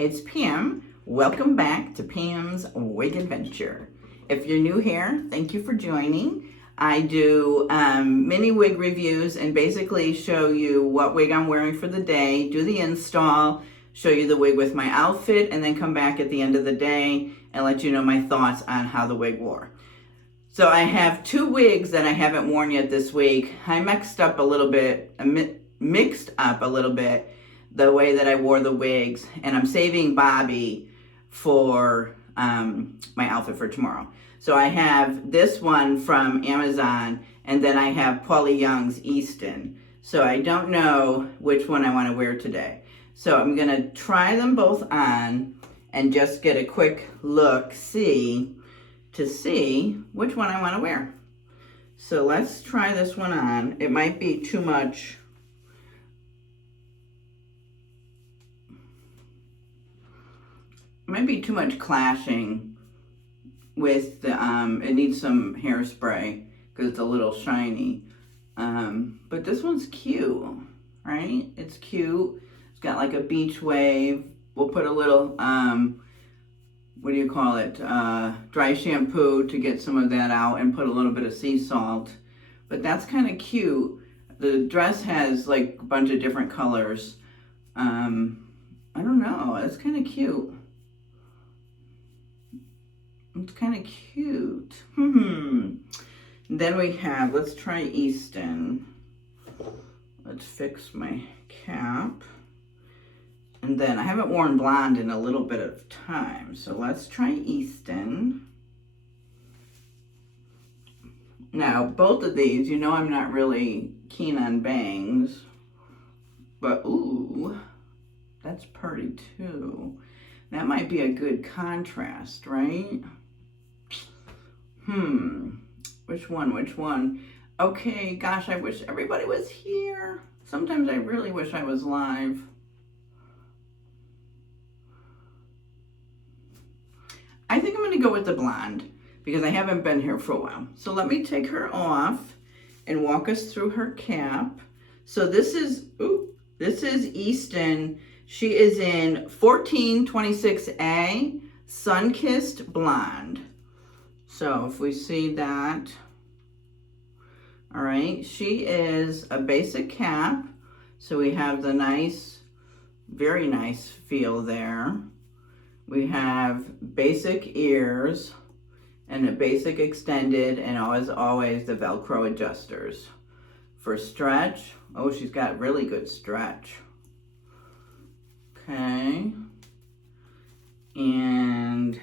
it's Pam. Welcome back to Pam's Wig Adventure. If you're new here, thank you for joining. I do mini wig reviews and basically show you what wig I'm wearing for the day, do the install, show you the wig with my outfit, and then come back at the end of the day and let you know my thoughts on how the wig wore. So I have two wigs that I haven't worn yet this week. I mixed up a little bit the way that I wore the wigs, and I'm saving Bobbi for my outfit for tomorrow. So I have this one from Amazon, and then I have Paula Young's Easton. So I don't know which one I want to wear today. So I'm going to try them both on and just get a quick look, to see which one I want to wear. So let's try this one on. It might be too much. Might be too much clashing with the, it needs some hairspray because it's a little shiny. But this one's cute, right? It's cute. It's got like a beach wave. We'll put a little, what do you call it? Dry shampoo to get some of that out and put a little bit of sea salt. But that's kind of cute. The dress has like a bunch of different colors. I don't know. It's kind of cute. It's kind of cute. Then we have, let's try Easton. Let's fix my cap. And then I haven't worn blonde in a little bit of time. So let's try Easton. Now, both of these, you know I'm not really keen on bangs. But, ooh, that's pretty too. That might be a good contrast, right? Which one? Okay, gosh, I wish everybody was here. Sometimes I really wish I was live. I think I'm gonna go with the blonde because I haven't been here for a while. So let me take her off and walk us through her cap. So this is Easton. She is in 1426A, Sunkissed Blonde. So if we see that, all right, she is a basic cap. So we have the nice, very nice feel there. We have basic ears and a basic extended, and as always, the Velcro adjusters. For stretch, oh, she's got really good stretch. Okay, and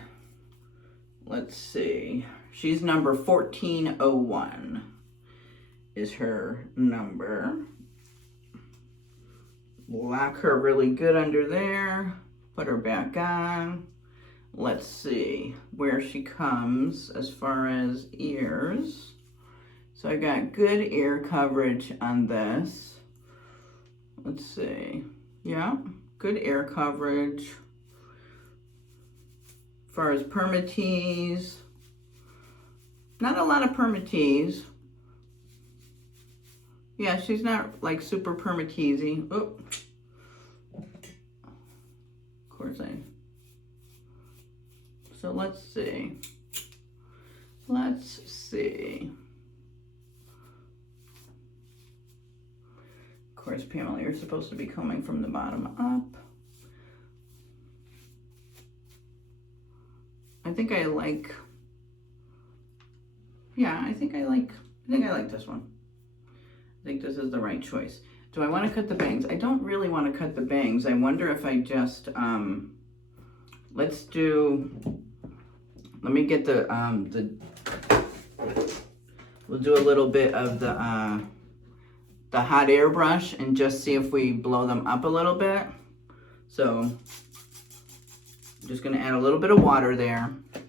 let's see, she's number 1401 is her number. Lock her really good under there, put her back on. Let's see where she comes as far as ears. So I got good ear coverage on this. Let's see, yeah. Good ear coverage. As far as permatease, not a lot of permatease. Yeah, she's not like super permateasy. Oh, of course so let's see. Of course, Pamela, you're supposed to be coming from the bottom up. I think I like this one. I think this is the right choice. Do I want to cut the bangs? I don't really want to cut the bangs. I wonder if I just, let me get we'll do a little bit of the hot air brush and just see if we blow them up a little bit. So I'm just gonna add a little bit of water there. And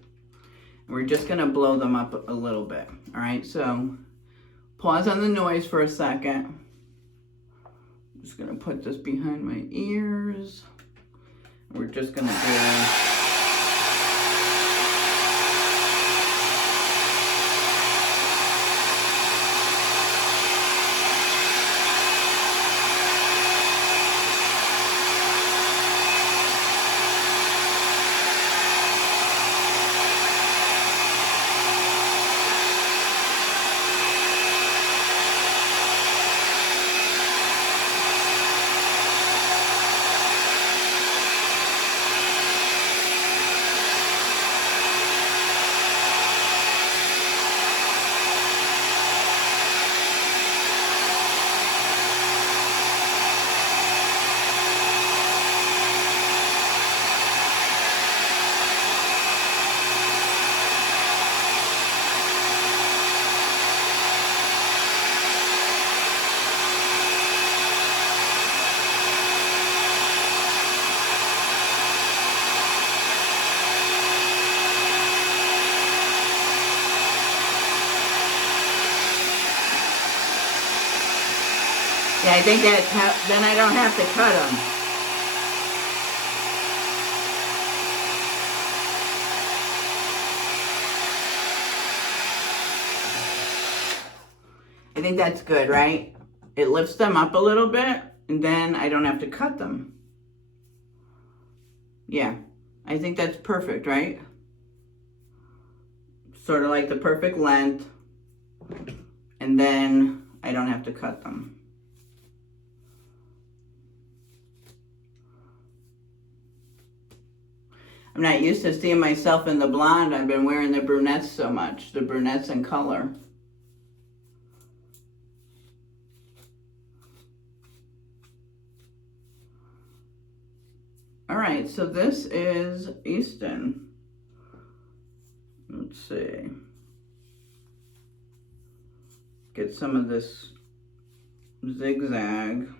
we're just gonna blow them up a little bit. All right, so pause on the noise for a second. I'm just gonna put this behind my ears. We're just gonna do Yeah, I think that's how, then I don't have to cut them. I think that's good, right? It lifts them up a little bit, and then I don't have to cut them. Yeah, I think that's perfect, right? Sort of like the perfect length, and then I don't have to cut them. I'm not used to seeing myself in the blonde. I've been wearing the brunettes so much, the brunettes in color. All right, so this is Easton. Let's see. Get some of this zigzag.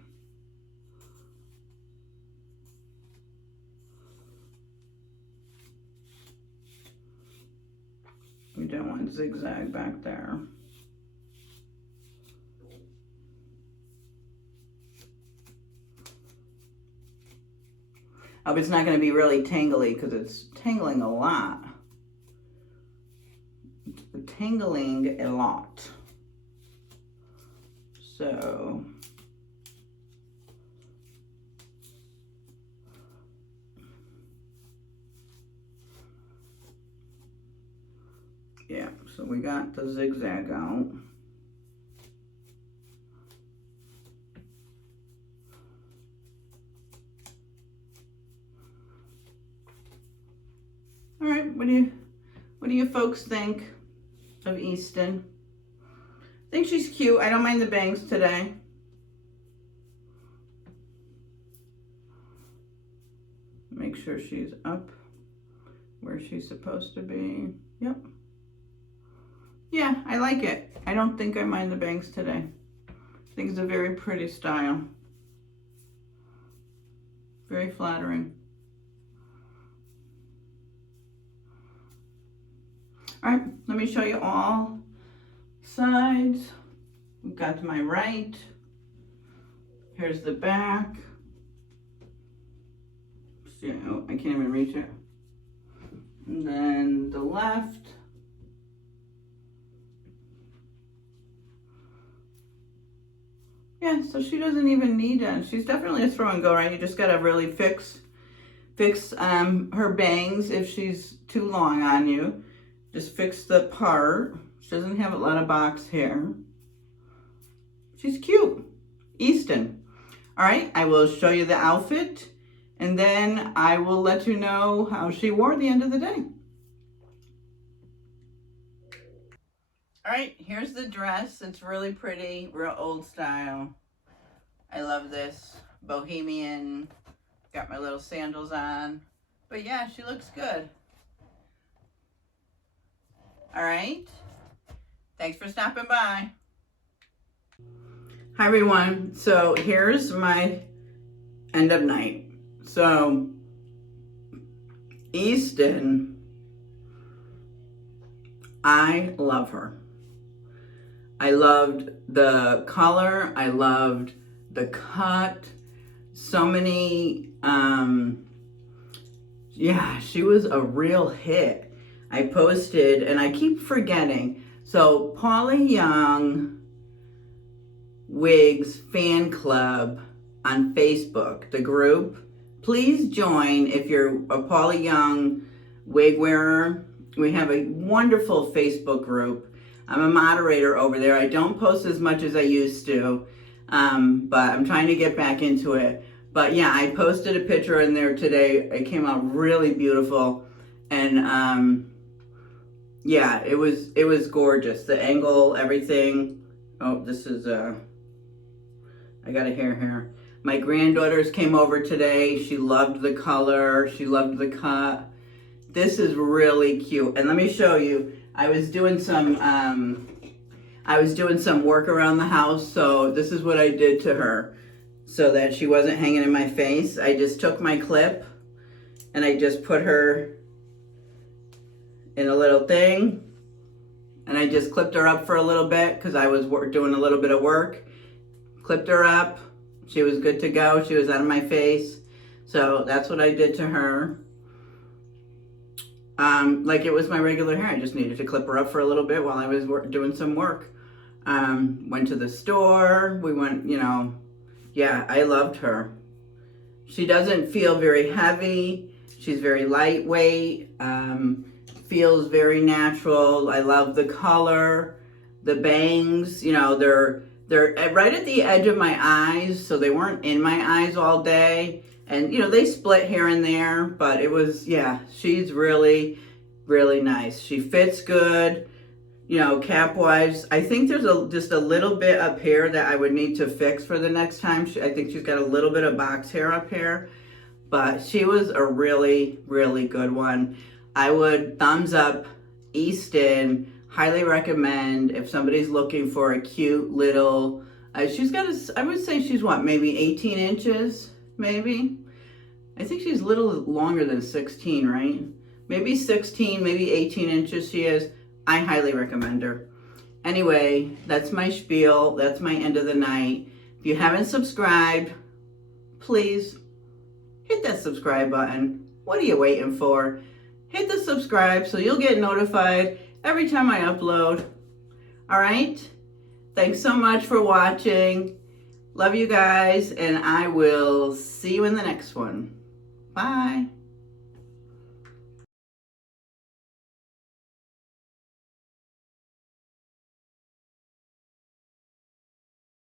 We don't want zigzag back there. I hope it's not going to be really tangly because it's tangling a lot. It's tangling a lot. So yeah, so we got the zigzag out. All right, what do you folks think of Easton? I think she's cute. I don't mind the bangs today. Make sure she's up where she's supposed to be. Yep. Yeah, I like it. I don't think I mind the bangs today. I think it's a very pretty style. Very flattering. All right, let me show you all sides. We've got to my right. Here's the back. See, oh, I can't even reach it. And then the left. Yeah, so she doesn't even need it. She's definitely a throw and go, right? You just gotta really fix her bangs if she's too long on you. Just fix the part. She doesn't have a lot of box hair. She's cute. Easton. All right, I will show you the outfit and then I will let you know how she wore at the end of the day. All right, here's the dress. It's really pretty, real old style. I love this. Bohemian. Got my little sandals on. But yeah, she looks good. All right. Thanks for stopping by. Hi everyone. So here's my end of night. So Easton, I love her. I loved the color. I loved the cut. So many, yeah, she was a real hit. I posted, and I keep forgetting. So Paula Young Wigs fan club on Facebook, the group. Please join if you're a Paula Young wig wearer. We have a wonderful Facebook group. I'm a moderator over there. I don't post as much as I used to, but I'm trying to get back into it. But yeah, I posted a picture in there today. It came out really beautiful, and yeah, it was gorgeous. The angle, everything. Oh, this is I got a hair here. My granddaughters came over today. She loved the color. She loved the cut. This is really cute. And let me show you. I was doing some work around the house, so this is what I did to her so that she wasn't hanging in my face. I just took my clip and I just put her in a little thing, and I just clipped her up for a little bit because I was doing a little bit of work. clipped her up. She was good to go. She was out of my face. So that's what I did to her. Like it was my regular hair. I just needed to clip her up for a little bit while I was doing some work. Went to the store. We went, you know, yeah, I loved her. She doesn't feel very heavy. She's very lightweight. Feels very natural. I love the color. The bangs, you know, they're right at the edge of my eyes, so they weren't in my eyes all day. And, you know, they split here and there, but it was, yeah, she's really, really nice. She fits good, you know, cap-wise. I think there's just a little bit up here that I would need to fix for the next time. I think she's got a little bit of box hair up here, but she was a really, really good one. I would thumbs up Easton. Highly recommend if somebody's looking for a cute little, she's got I would say she's what, maybe 18 inches, maybe? I think she's a little longer than 16, right? Maybe 16, maybe 18 inches she is. I highly recommend her. Anyway, that's my spiel. That's my end of the night. If you haven't subscribed, please hit that subscribe button. What are you waiting for? Hit the subscribe so you'll get notified every time I upload. All right? Thanks so much for watching. Love you guys, and I will see you in the next one. Bye.